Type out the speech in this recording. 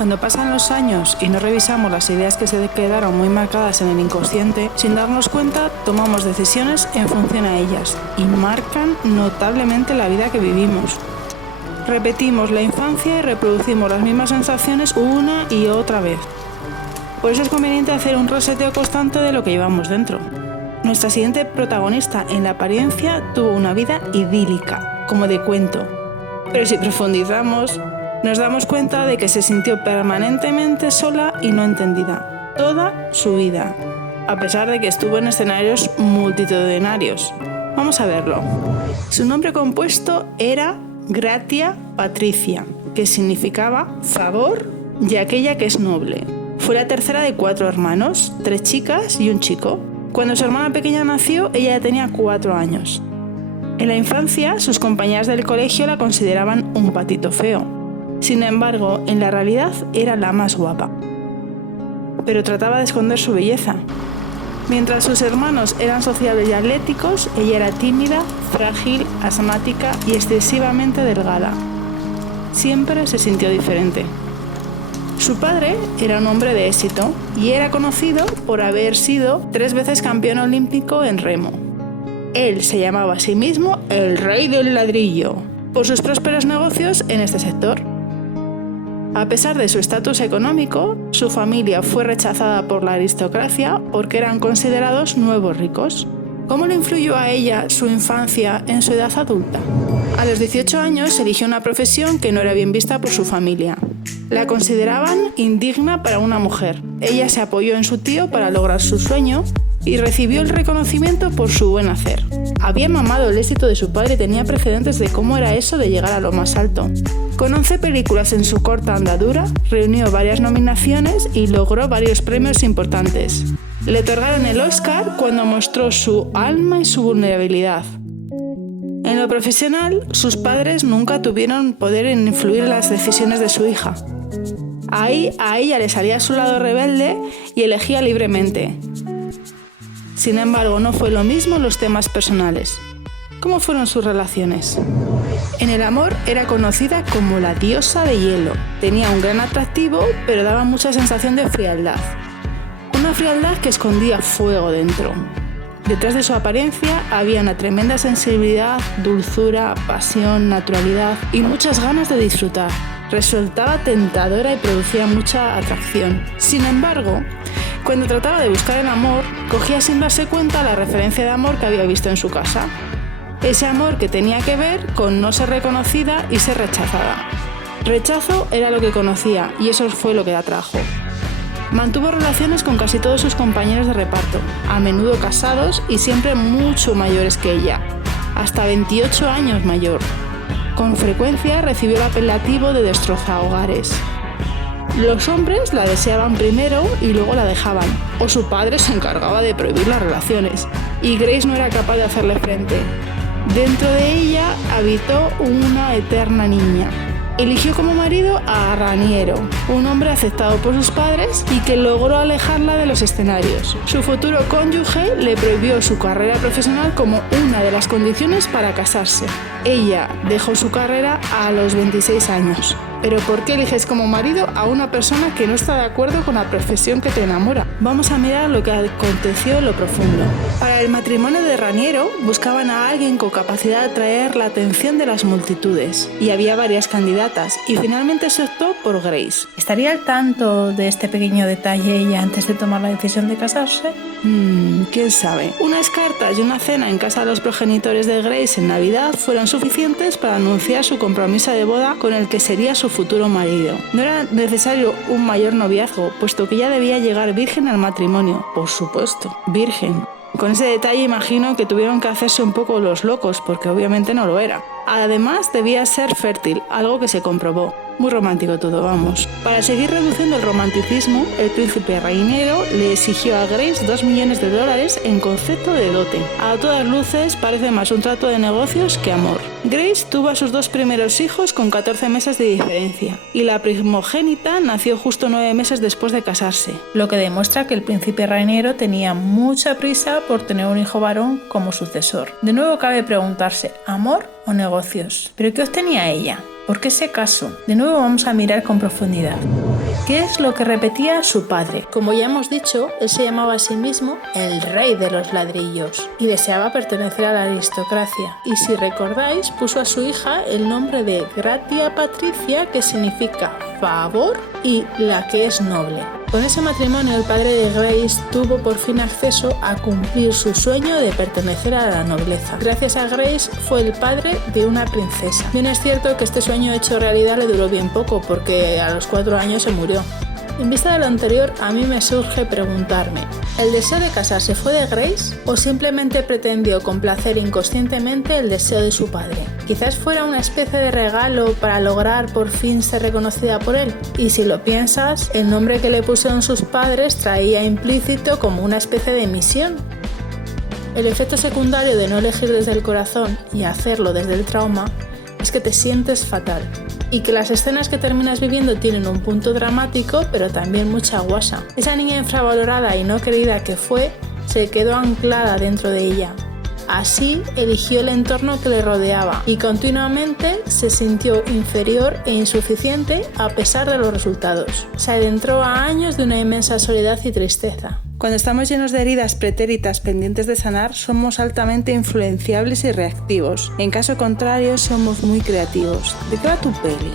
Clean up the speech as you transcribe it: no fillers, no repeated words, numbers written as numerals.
Cuando pasan los años y no revisamos las ideas que se quedaron muy marcadas en el inconsciente, sin darnos cuenta tomamos decisiones en función a ellas y marcan notablemente la vida que vivimos. Repetimos la infancia y reproducimos las mismas sensaciones una y otra vez. Por eso es conveniente hacer un reseteo constante de lo que llevamos dentro. Nuestra siguiente protagonista en la apariencia tuvo una vida idílica, como de cuento. Pero si profundizamos, nos damos cuenta de que se sintió permanentemente sola y no entendida, toda su vida, a pesar de que estuvo en escenarios multitudinarios. Vamos a verlo. Su nombre compuesto era Gratia Patricia, que significaba favor y aquella que es noble. Fue la tercera de 4 hermanos, 3 chicas y un chico. Cuando su hermana pequeña nació, ella ya tenía 4 años. En la infancia, sus compañeras del colegio la consideraban un patito feo. Sin embargo, en la realidad era la más guapa. Pero trataba de esconder su belleza. Mientras sus hermanos eran sociables y atléticos, ella era tímida, frágil, asmática y excesivamente delgada. Siempre se sintió diferente. Su padre era un hombre de éxito y era conocido por haber sido 3 veces campeón olímpico en remo. Él se llamaba a sí mismo el Rey del Ladrillo, por sus prósperos negocios en este sector. A pesar de su estatus económico, su familia fue rechazada por la aristocracia porque eran considerados nuevos ricos. ¿Cómo le influyó a ella su infancia en su edad adulta? A los 18 años eligió una profesión que no era bien vista por su familia. La consideraban indigna para una mujer. Ella se apoyó en su tío para lograr su sueño y recibió el reconocimiento por su buen hacer. Había mamado el éxito de su padre y tenía precedentes de cómo era eso de llegar a lo más alto. Con 11 películas en su corta andadura, reunió varias nominaciones y logró varios premios importantes. Le otorgaron el Oscar cuando mostró su alma y su vulnerabilidad. En lo profesional, sus padres nunca tuvieron poder en influir en las decisiones de su hija. Ahí a ella le salía su lado rebelde y elegía libremente. Sin embargo, no fue lo mismo los temas personales. ¿Cómo fueron sus relaciones? En el amor era conocida como la diosa de hielo. Tenía un gran atractivo, pero daba mucha sensación de frialdad. Una frialdad que escondía fuego dentro. Detrás de su apariencia había una tremenda sensibilidad, dulzura, pasión, naturalidad y muchas ganas de disfrutar. Resultaba tentadora y producía mucha atracción. Sin embargo, cuando trataba de buscar el amor, cogía sin darse cuenta la referencia de amor que había visto en su casa. Ese amor que tenía que ver con no ser reconocida y ser rechazada. Rechazo era lo que conocía y eso fue lo que la atrajo. Mantuvo relaciones con casi todos sus compañeros de reparto, a menudo casados y siempre mucho mayores que ella, hasta 28 años mayor. Con frecuencia recibió el apelativo de destrozahogares. Los hombres la deseaban primero y luego la dejaban, o su padre se encargaba de prohibir las relaciones, y Grace no era capaz de hacerle frente. Dentro de ella habitó una eterna niña. Eligió como marido a Raniero, un hombre aceptado por sus padres y que logró alejarla de los escenarios. Su futuro cónyuge le prohibió su carrera profesional como una de las condiciones para casarse. Ella dejó su carrera a los 26 años. ¿Pero por qué eliges como marido a una persona que no está de acuerdo con la profesión que te enamora? Vamos a mirar lo que aconteció en lo profundo. Para el matrimonio de Raniero buscaban a alguien con capacidad de atraer la atención de las multitudes y había varias candidatas y finalmente se optó por Grace. ¿Estaría al tanto de este pequeño detalle ella antes de tomar la decisión de casarse? ¿Quién sabe? Unas cartas y una cena en casa de los progenitores de Grace en Navidad fueron suficientes para anunciar su compromiso de boda con el que sería su futuro marido. No era necesario un mayor noviazgo, puesto que ya debía llegar virgen al matrimonio. Por supuesto, virgen. Con ese detalle imagino que tuvieron que hacerse un poco los locos, porque obviamente no lo era. Además, debía ser fértil, algo que se comprobó. Muy romántico todo, vamos. Para seguir reduciendo el romanticismo, el príncipe Raniero le exigió a Grace $2 millones en concepto de dote. A todas luces parece más un trato de negocios que amor. Grace tuvo a sus 2 primeros hijos con 14 meses de diferencia, y la primogénita nació justo 9 meses después de casarse. Lo que demuestra que el príncipe Raniero tenía mucha prisa por tener un hijo varón como sucesor. De nuevo cabe preguntarse, ¿amor o negocios? ¿Pero qué obtenía ella? ¿Por qué se casó? De nuevo vamos a mirar con profundidad. ¿Qué es lo que repetía su padre? Como ya hemos dicho, él se llamaba a sí mismo el rey de los ladrillos y deseaba pertenecer a la aristocracia. Y si recordáis, puso a su hija el nombre de Gratia Patricia, que significa favor y la que es noble. Con ese matrimonio el padre de Grace tuvo por fin acceso a cumplir su sueño de pertenecer a la nobleza. Gracias a Grace fue el padre de una princesa. Bien es cierto que este sueño hecho realidad le duró bien poco porque a los 4 años se murió. En vista de lo anterior, a mí me surge preguntarme, ¿el deseo de casarse fue de Grace o simplemente pretendió complacer inconscientemente el deseo de su padre? Quizás fuera una especie de regalo para lograr por fin ser reconocida por él. Y si lo piensas, el nombre que le pusieron sus padres traía implícito como una especie de misión. El efecto secundario de no elegir desde el corazón y hacerlo desde el trauma es que te sientes fatal. Y que las escenas que terminas viviendo tienen un punto dramático, pero también mucha guasa. Esa niña infravalorada y no querida que fue, se quedó anclada dentro de ella. Así eligió el entorno que le rodeaba y continuamente se sintió inferior e insuficiente a pesar de los resultados. Se adentró a años de una inmensa soledad y tristeza. Cuando estamos llenos de heridas pretéritas pendientes de sanar, somos altamente influenciables y reactivos. En caso contrario, somos muy creativos. ¿De qué va tu peli?